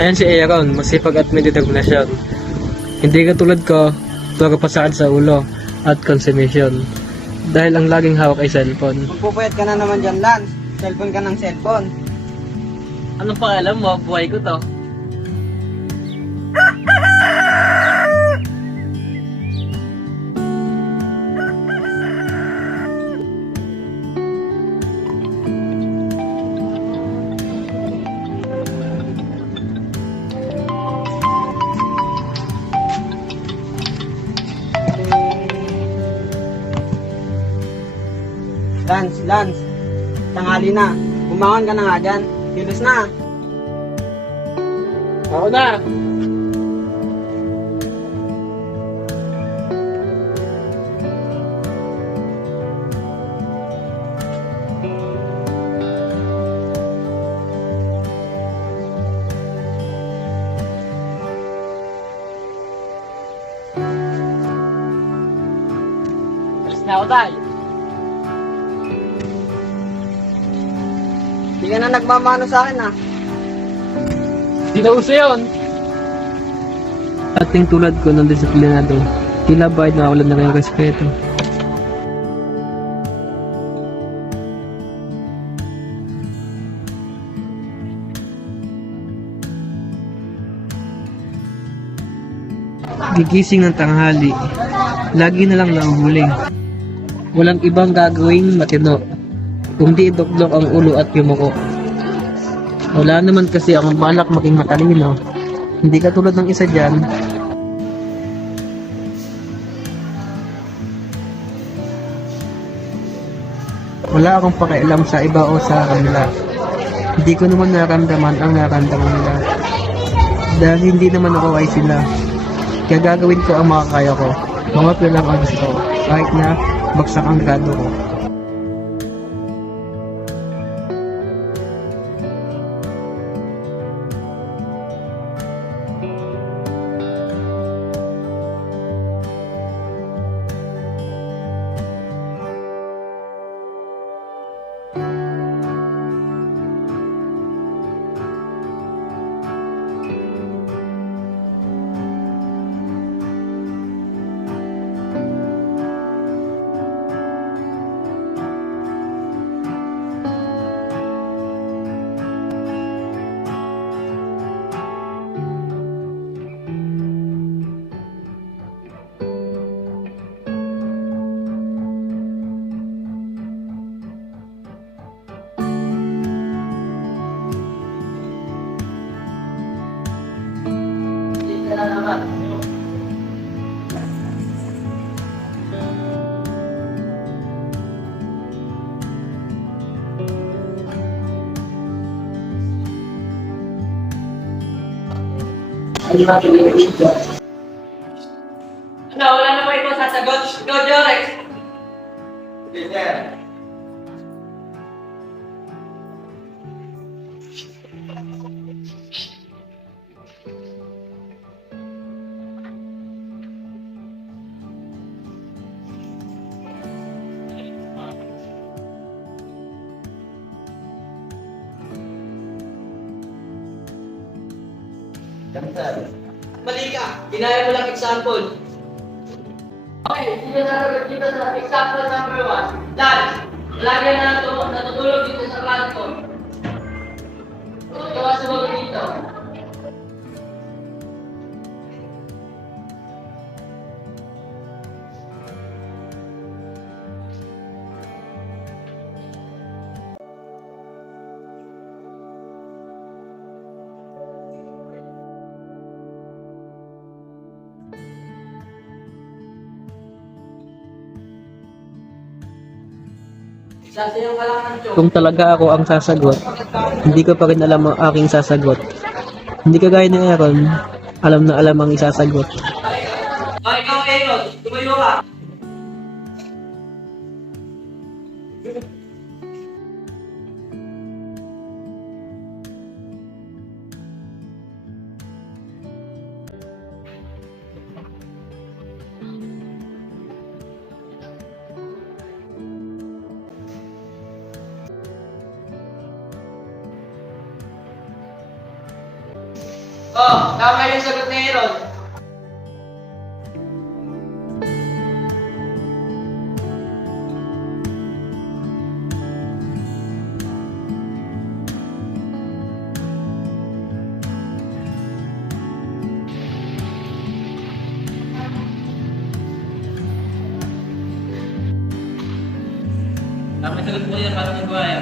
Ayan si Aaron, masipag at may determinasyon. Hindi katulad ko, puro pasakad sa ulo at consumption. Dahil ang laging hawak ay cellphone. Magpupuyat ka na naman dyan, Lance. Cellphone ka ng cellphone. Ano pa alam mo, buhay ko to. Lance. Tanghali na. Bumangon ka na nga dyan. Kilos na. Ako na! Alas na ako tayo. Hindi ka na nagmamano sa akin ah. Di na uso yun. Ating tulad ko ng disiplinado, tila ba ay nakawalan na kayong respeto. Gigising ng tanghali, lagi na lang nahuhuling. Walang ibang gagawing matino, kundi idoklok ang ulo at yumuko. Wala naman kasi akong balak maging matalino. Hindi katulad ng isa dyan. Wala akong pakialam sa iba o sa kanila. Hindi ko naman naramdaman ang naramdaman nila. Dahil hindi naman ako ay sila. Kaya gagawin ko ang makakaya ko. Mga lang ang gusto ko. Kahit na bagsak ang grado ko. Ano, wala na ba ikaw sasagot? Ikaw, Jorex! Peter. Mali ka! Ginaya mo lang example. Okay, dito sasagot dito sa example number 1. Lance, lagi na natutulog dito sa kanto. Ito ka sumagot dito. Sasayaw ka lang ng joke. Kung talaga ako ang sasagot, hindi ko pa rin alam ang aking sasagot. Hindi kagaya ni Aaron, alam na alam ang isasagot. Oh, ikaw, Aaron, tumayo ka. Oh, tama yung sagot ni Aaron. Tama yung sagot mo yan, parang nagwaya.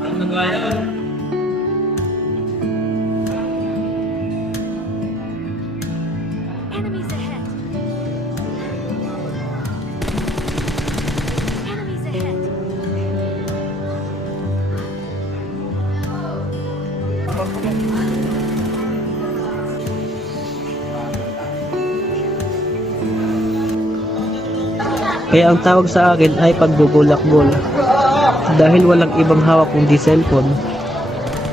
Parang nagwaya yun. Enemies ahead. Enemies ahead. Kaya ang tawag sa akin ay pagbubulakbol. Dahil walang ibang hawak kundi cellphone.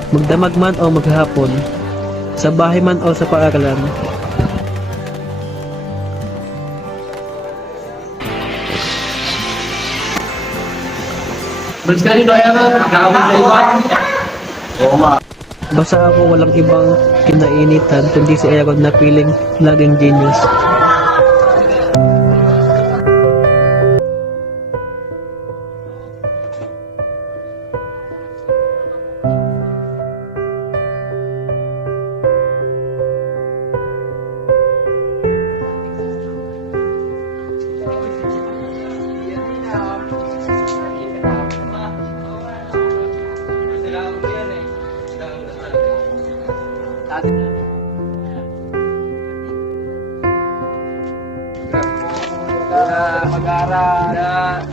Magdamag man o maghapon. Sa bahay man o sa paaralan. Malis ka rin ba yan? Nakakawin sa iwan. Basta ako walang ibang kinainitan kundi si Aaron na piling laging genius. Mag-aaral.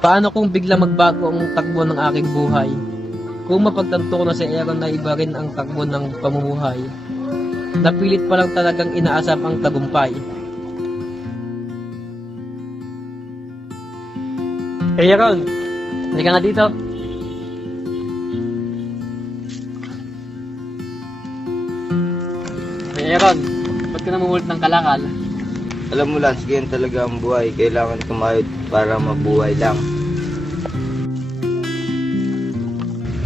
Paano kung bigla magbago ang takbo ng aking buhay? Kung mapagtanto ko na si Aaron na iba rin ang takbo ng pamumuhay, napilit pa lang talagang inaasam ang tagumpay. Hey Aaron, halika nga dito. Hey Aaron, ba't ka namumulit ng kalakal? Alam mo Lance, ganyan talaga ang buhay. Kailangan kumayod para mabuhay lang.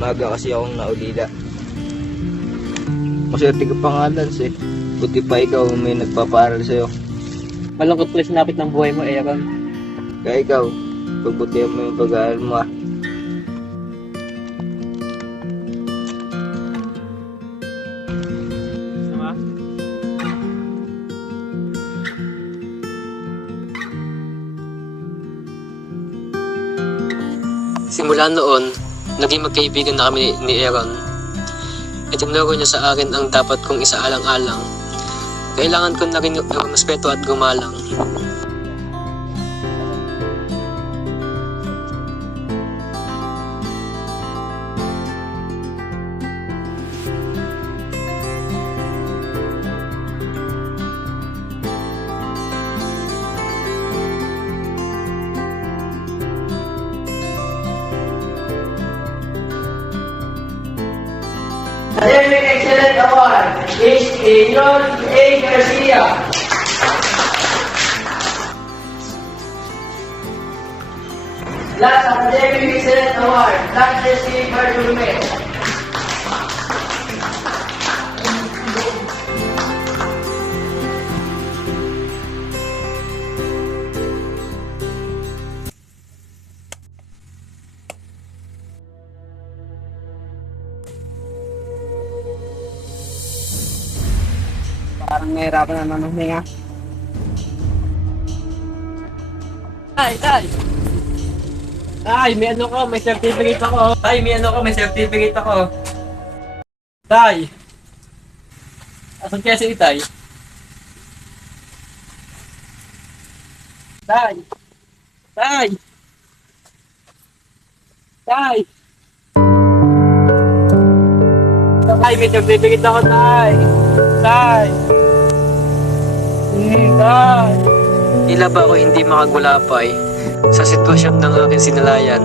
Maga kasi akong naulila. Maswerte ka pa nga Lance eh. Buti pa ikaw may nagpapaaral sa'yo. Malungkot pala sinapit ng buhay mo, Aaron. Kaya ikaw, pagbutihan mo yung pag-aaral mo ah. Simula noon, naging magkaibigan na kami ni Aaron. Itinuro niya sa akin ang dapat kong isaalang-alang. Kailangan ko na rin respeto at gumalang. Academic Excellence Award is Aaron A. Garcia. Last Academic Excellence Award, Dr. C. Bartolome. Parang nahirapan na huminga. Tay, may ano ko, may certificate ako. Tay, may ano ko, may certificate ako. Tay! Asan kaya si Itay? Tay! Tay! Tay! Tay, may nagbibigit ako, Tay! Tay! Tay! Tila ba ako hindi makagulapay sa sitwasyon ng aking sinalayan?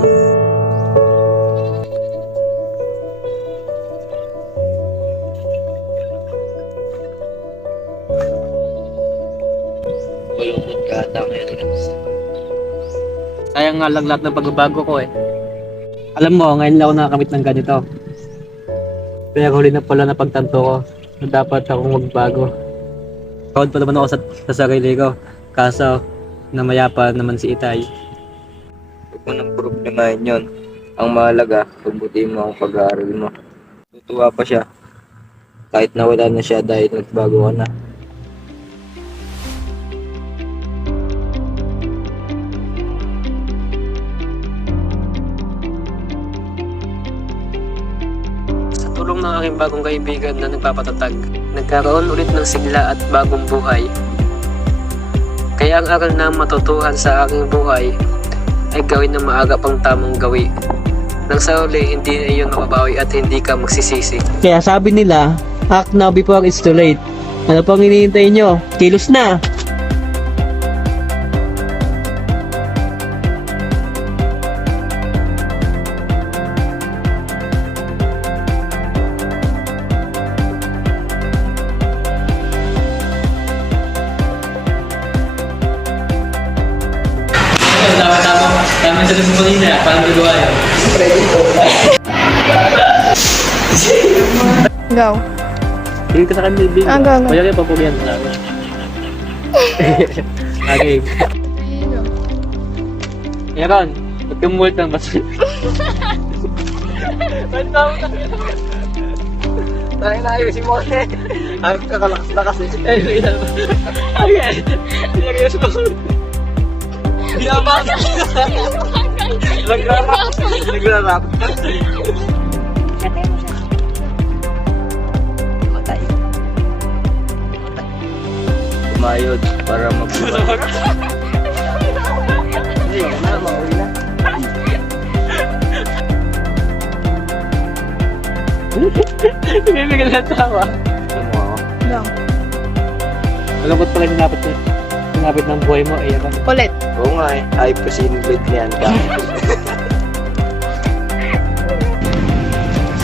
Malungkot ka ata ngayon, Lance. Sayang nga lang lahat ng pagbabago ko eh. Alam mo, ngayon lang ako nakakamit ng ganito. Kaya huli na pala na pagtanto ko na dapat akong magbago. Proud pa naman ako sa sarili ko. Kaso, namayapa naman si Itay. Huwag mo nang problemahin yun. Ang mahalaga, pagbutihin mo ang pag-aaral mo. Tutuwa pa siya. Kahit nawala na siya dahil nagbago ka na. Sa tulong ng aking bagong kaibigan na nagpapatatag, nagkaroon ulit ng sigla at bagong buhay. Kaya ang aral na matutuhan sa aking buhay ay gawin ng maaga pang tamang gawi. Nang sa huli, hindi na iyon mababawi at hindi ka magsisisi. Kaya sabi nila, act now before it's too late. Ano pang hinihintay nyo? Kilos na! Tama sa gusto kanina, parang gagawa yun. Go. Hindi ka sa kanila, Bill. Ah, go. Kaya kayo papulihan sa akin. Okay. Aaron, huwag kang mulit ng baso. Tayo na ayusin mo kasi. Ang kakalakas-lakas eh. Okay. Serious mo. Binabaga. Nagrarap. Nagrarap. Matay. Kumayod para magbuhay. Hindi, na, mauwi na. Bibigyan na tawa. Gusto mo ako? Go. Malungkot pala sinapit ng buhay mo, Aaron. Ulit. Oo nga eh. Ay, pasinibig niyan ka.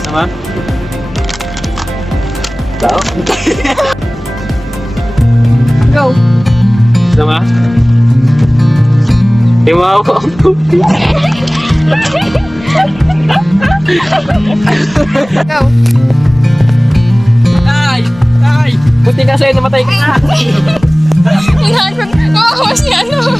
Sama? Tao? Go. Sama? Iwaw ko ang puti. Go. Tay! Tay! Buti kasi namatay ka na! Hinahanap ko. Kawawa si ano.